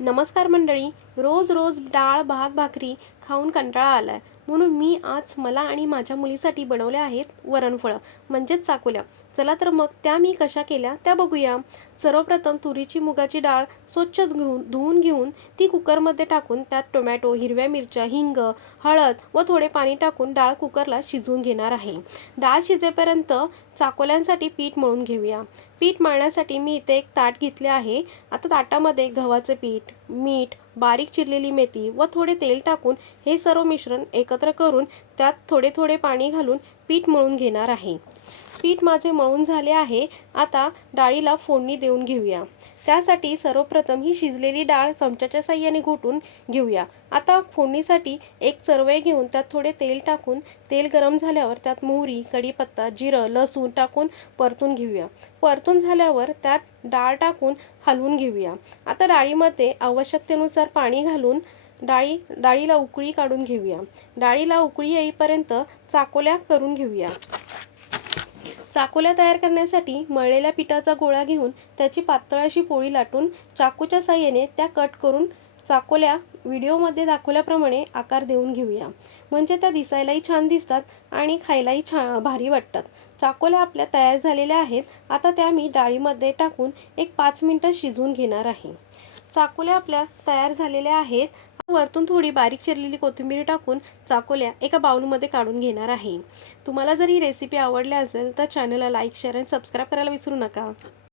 नमस्कार मंडळी रोज रोज डाळ भात भाकरी खाऊन कंटाळा आला आहे म्हणून मी आज मला आणि माझ्या मुलीसाठी बनवल्या आहेत वरणफळं म्हणजेच चाकोल्या. चला तर मग त्या मी कशा केल्या त्या बघूया. सर्वप्रथम तुरीची मुगाची डाळ स्वच्छ घेऊन धुवून घेऊन ती कुकरमध्ये टाकून त्यात टोमॅटो हिरव्या मिरच्या हिंग हळद व थोडे पाणी टाकून डाळ कुकरला शिजवून घेणार आहे. डाळ शिजेपर्यंत चाकोल्यांसाठी पीठ मळून घेऊया. पीठ मळण्यासाठी मी इथे एक ताट घेतले आहे. आता ताटामध्ये गव्हाचे पीठ मीठ बारीक चिरलेली मेथी व थोडे तेल टाकून हे सर्व मिश्रण एकत्र करून त्यात थोडे थोडे पाणी घालून पीठ मळून घेणार आहे. पीठ माझे मळून झाले आहे. आता डाळीला फोडणी देऊन घेऊया. त्यासाठी सर्वप्रथम ही शिजलेली डाळ चमच्याच्या साह्याने घोटून घेऊया. आता फोडणीसाठी एक चरवे घेऊन त्यात थोडे तेल टाकून तेल गरम झाल्यावर त्यात मोहरी कढीपत्ता जिरं लसूण टाकून परतून घेऊया. परतून झाल्यावर त्यात डाळ टाकून हलवून घेऊया. आता डाळीमध्ये आवश्यकतेनुसार पाणी घालून डाळी डाळीला उकळी काढून घेऊया. डाळीला उकळी येईपर्यंत चाकोल्या करून घेऊया. चाकोल्या तयार करण्यासाठी मळलेल्या पिठाचा गोळा घेऊन त्याची पातळ अशी पोळी लाटून चाकूच्या साह्याने त्या कट करून चाकोल्या व्हिडिओमध्ये दाखवल्याप्रमाणे आकार देऊन घेऊया. म्हणजे त्या दिसायलाही छान दिसतात आणि खायलाही छान भारी वाटतात. चाकोल्या आपल्या तयार झालेल्या आहेत. आता त्या मी डाळीमध्ये टाकून एक पाच मिनटं शिजवून घेणार आहे. चाकोल्या आपल्या तयार झालेल्या आहेत. वरतून थोडी बारीक चिरलेली कोथिंबीर टाकून चाकोल्या एका बाउलमध्ये काढून घेणार आहे. तुम्हाला जर ही रेसिपी आवडली असेल तर चॅनलला लाईक शेअर आणि सबस्क्राईब करायला विसरू नका.